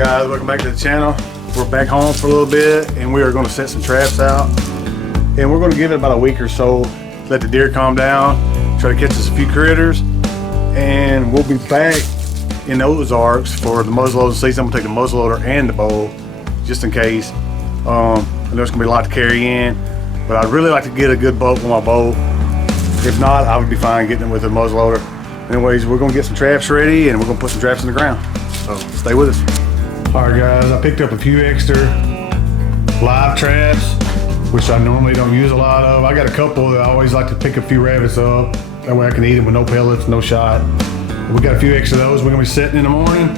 Guys, welcome back to the channel. We're back home for a little bit and we are going to set some traps out, and we're going to give it about a week or so, let the deer calm down, try to catch us a few critters, and we'll be back in the Ozarks for the muzzleloader season. I'm going to take the muzzleloader and the bow just in case. I know it's going to be a lot to carry in, but I'd really like to get a good boat with my bow. If not, I would be fine getting it with the muzzleloader. Anyways, we're going to get some traps ready and we're going to put some traps in the ground. So stay with us. Alright guys, I picked up a few extra live traps, which I normally don't use a lot of. I got a couple that I always like to pick a few rabbits up. That way I can eat them with no pellets, no shot. We got a few extra of those we're going to be setting in the morning.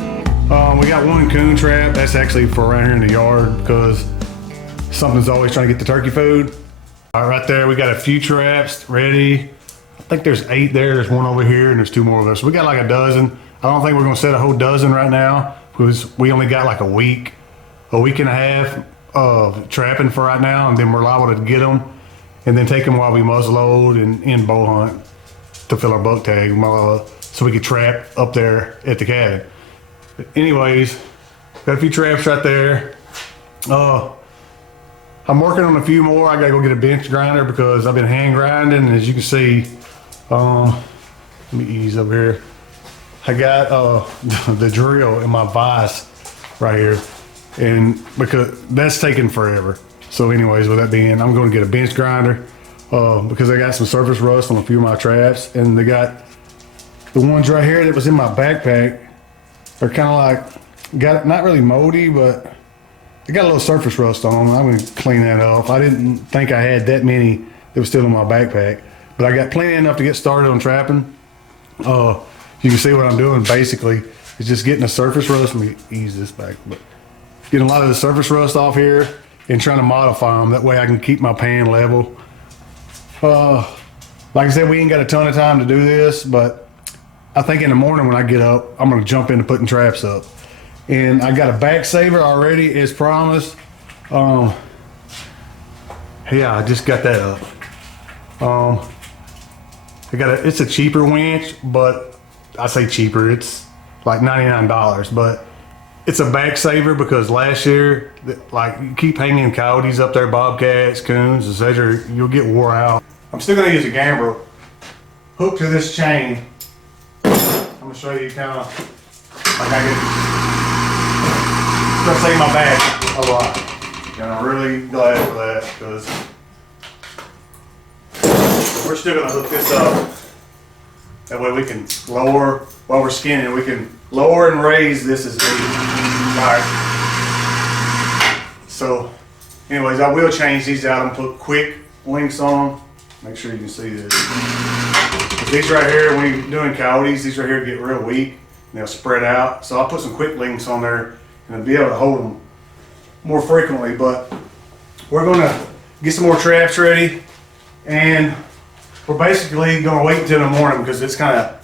We got one coon trap. That's actually for around here in the yard because something's always trying to get the turkey food. Alright, right there we got a few traps ready. I think there's 8 there. There's one over here and there's 2 more of us. So we got like a dozen. I don't think we're going to set a whole dozen right now because we only got like a week and a half of trapping for right now, and then we're liable to get them and then take them while we muzzleload and bow hunt to fill our buck tag so we could trap up there at the cabin. But anyways, got a few traps right there. I'm working on a few more. I gotta go get a bench grinder because I've been hand grinding, and as you can see, let me ease over here. I got the drill in my vise right here, and because that's taking forever. So anyways, with that being, I'm going to get a bench grinder because I got some surface rust on a few of my traps, and they got the ones right here that was in my backpack. They're kind of like, got not really moldy, but they got a little surface rust on them. I'm going to clean that off. I didn't think I had that many that was still in my backpack, but I got plenty enough to get started on trapping. You can see what I'm doing basically is just getting the surface rust. Let me ease this back, but getting a lot of the surface rust off here and trying to modify them. That way I can keep my pan level. Like I said, we ain't got a ton of time to do this, but I think in the morning when I get up, I'm going to jump into putting traps up. And I got a back saver already as promised. Yeah, I just got that up. It's a cheaper winch, but I say cheaper, it's like $99, but it's a back saver because last year, like, you keep hanging coyotes up there, bobcats, coons, etc., you'll get wore out. I'm still gonna use a gambrel hooked to this chain. I'm gonna show you kind of like I get. It's gonna save my back a lot, and I'm really glad for that because we're still gonna hook this up. That way we can lower, while we're skinning, we can lower and raise this as deep. Alright. So, anyways, I will change these out and put quick links on them. Make sure you can see this. These right here, when you're doing coyotes, these right here get real weak and they'll spread out. So I'll put some quick links on there and I'll be able to hold them more frequently. But we're gonna get some more traps ready, and we're basically going to wait until the morning because it's kind of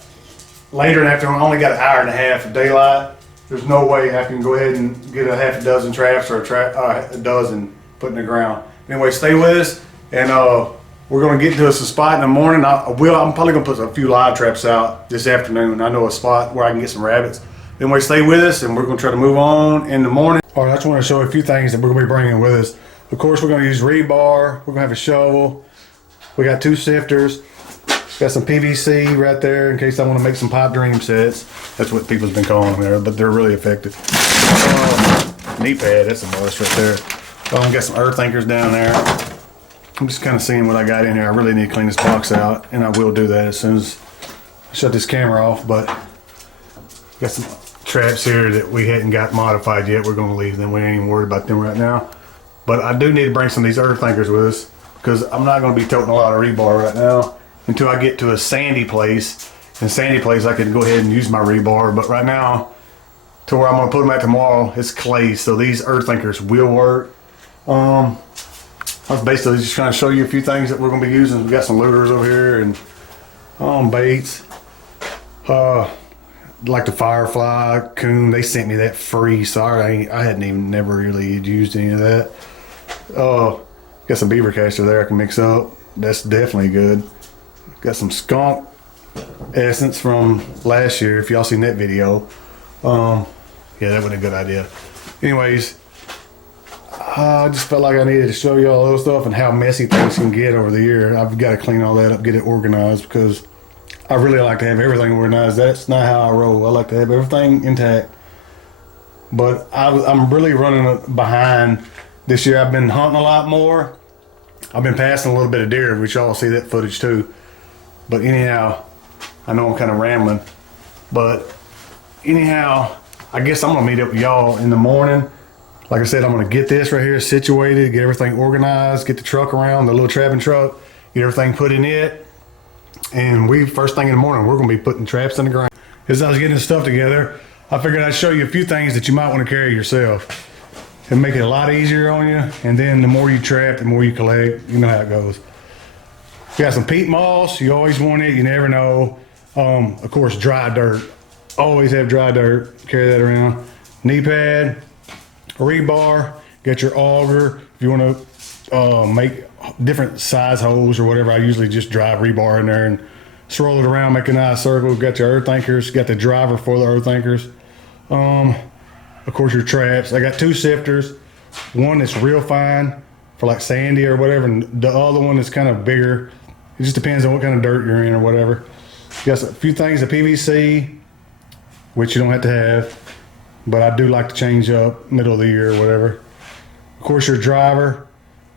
later in the afternoon. I only got an hour and a half of daylight. There's no way I can go ahead and get a half a dozen traps or a dozen put in the ground. Anyway, stay with us, and we're going to get to some spot in the morning. I'm probably going to put a few live traps out this afternoon. I know a spot where I can get some rabbits. Anyway, stay with us, and we're going to try to move on in the morning. All right, I just want to show you a few things that we're going to be bringing with us. Of course, we're going to use rebar. We're going to have a shovel. We got 2 sifters. Got some PVC right there in case I want to make some pipe dream sets. That's what people's been calling them there, but they're really effective. Knee pad, that's a must right there. Got some earth anchors down there. I'm just kind of seeing what I got in here. I really need to clean this box out, and I will do that as soon as I shut this camera off. But got some traps here that we hadn't got modified yet. We're going to leave them. We ain't even worried about them right now. But I do need to bring some of these earth anchors with us, because I'm not going to be toting a lot of rebar right now until I get to a sandy place. In a sandy place, I can go ahead and use my rebar, but right now, to where I'm going to put them at tomorrow, it's clay, so these earth anchors will work. I was basically just trying to show you a few things that we're going to be using. We got some lures over here and baits. Like the firefly, coon, they sent me that free, so I hadn't even never really used any of that. Got some beaver caster there I can mix up. That's definitely good. Got some skunk essence from last year, if y'all seen that video. Yeah, that wasn't a good idea. Anyways, I just felt like I needed to show you all those stuff and how messy things can get over the year. I've got to clean all that up, get it organized, because I really like to have everything organized. That's not how I roll. I like to have everything intact. But I'm really running behind this year. I've been hunting a lot more. I've been passing a little bit of deer, which y'all see that footage too. But anyhow, I know I'm kind of rambling. But anyhow, I guess I'm going to meet up with y'all in the morning. Like I said, I'm going to get this right here situated, get everything organized, get the truck around, the little trapping truck, get everything put in it. And first thing in the morning, we're going to be putting traps in the ground. As I was getting this stuff together, I figured I'd show you a few things that you might want to carry yourself. It'll make it a lot easier on you. And then the more you trap, the more you collect. You know how it goes. You got some peat moss. You always want it. You never know. Of course, dry dirt. Always have dry dirt. Carry that around. Knee pad. Rebar, got your auger. If you want to make different size holes or whatever, I usually just drive rebar in there and swirl it around, make a nice circle. Got your earth anchors, got the driver for the earth anchors. Of course, your traps. I got 2 sifters. One that's real fine for like sandy or whatever, and the other one is kind of bigger. It just depends on what kind of dirt you're in or whatever. You got a few things of PVC, which you don't have to have. But I do like to change up middle of the year or whatever. Of course, your driver,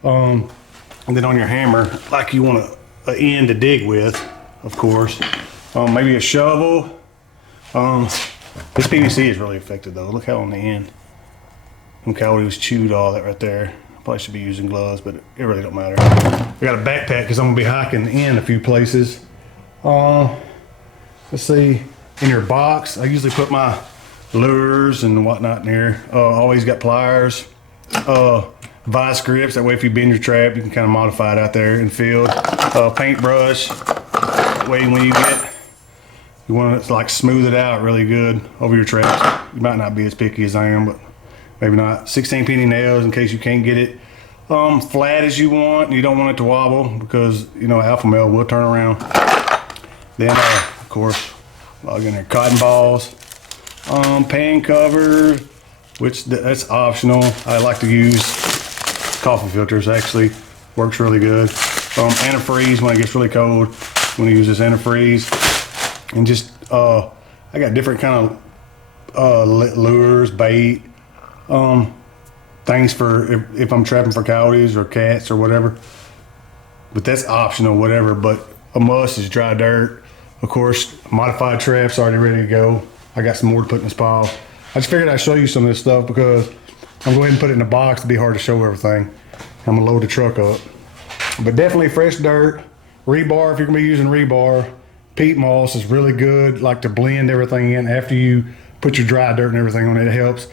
and then on your hammer, like you want an end to dig with, of course. Maybe a shovel. This PVC is really effective though. Look how on the end, coyote was chewed all that right there. Probably should be using gloves, but it really don't matter. I got a backpack because I'm gonna be hiking in a few places. Let's see, in your box, I usually put my lures and whatnot in there. Always got pliers, vice grips. That way, if you bend your trap, you can kind of modify it out there in the field. Paintbrush. That way, when you want to like smooth it out really good over your traps. You might not be as picky as I am, but maybe not. 16 penny nails in case you can't get it flat as you want. And you don't want it to wobble because you know alpha male will turn around. Then, of course, log in there. Cotton balls. Pan cover, which that's optional. I like to use coffee filters, actually works really good. Antifreeze when it gets really cold. I'm gonna use this antifreeze, and just I got different kind of lures, bait, things for if I'm trapping for coyotes or cats or whatever. But that's optional, whatever. But a must is dry dirt. Of course, modified traps already ready to go. I got some more to put in this pile. I just figured I'd show you some of this stuff because I'm going to go ahead and put it in a box. It'd be hard to show everything. I'm going to load the truck up. But definitely fresh dirt, rebar if you're going to be using rebar. Peat moss is really good, like to blend everything in after you put your dry dirt and everything on it. It helps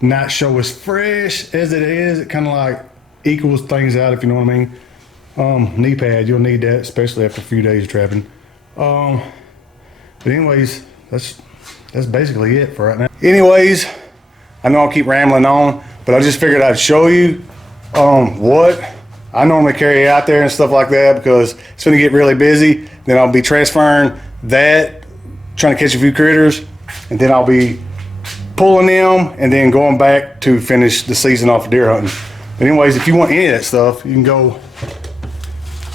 not show as fresh as it is. It kind of like equals things out, if you know what I mean. Knee pad, you'll need that, especially after a few days of trapping. But anyways, that's basically it for right now. Anyways, I know I'll keep rambling on, but I just figured I'd show you what I normally carry out there and stuff like that, because it's going to get really busy. Then I'll be transferring that, trying to catch a few critters, and then I'll be pulling them and then going back to finish the season off of deer hunting. But anyways, if you want any of that stuff, you can go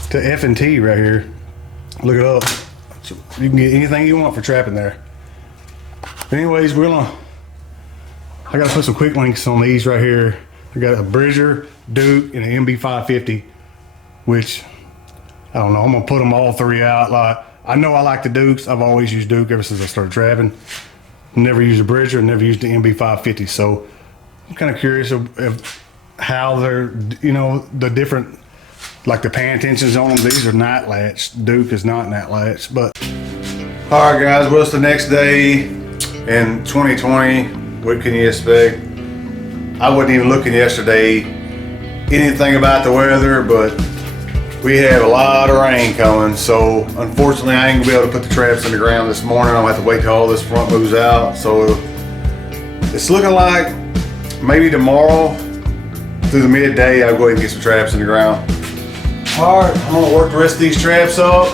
to F&T right here. Look it up. You can get anything you want for trapping there. But anyways, I gotta put some quick links on these right here. I got a Bridger, Duke, and an MB550, which I don't know. I'm gonna put them all 3 out. Like, I know I like the Dukes. I've always used Duke ever since I started trapping. Never used a Bridger, never used the MB550. So I'm kind of curious of how they're, you know, the different, like the pan tensions on them. These are night latch. Duke is not night latch, but. All right, guys. Well, it's the next day. In 2020, what can you expect? I wasn't even looking yesterday anything about the weather, but we have a lot of rain coming, so unfortunately I ain't gonna be able to put the traps in the ground this morning. I'll have to wait till all this front moves out. So it's looking like maybe tomorrow through the midday I'll go ahead and get some traps in the ground. All right, I'm gonna work the rest of these traps up.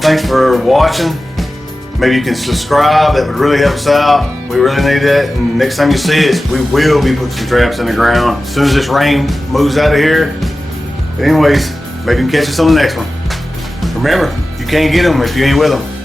Thanks for watching. Maybe you can subscribe. That would really help us out. We really need that. And next time you see us, we will be putting some traps in the ground as soon as this rain moves out of here. But anyways, maybe you can catch us on the next one. Remember, you can't get them if you ain't with them.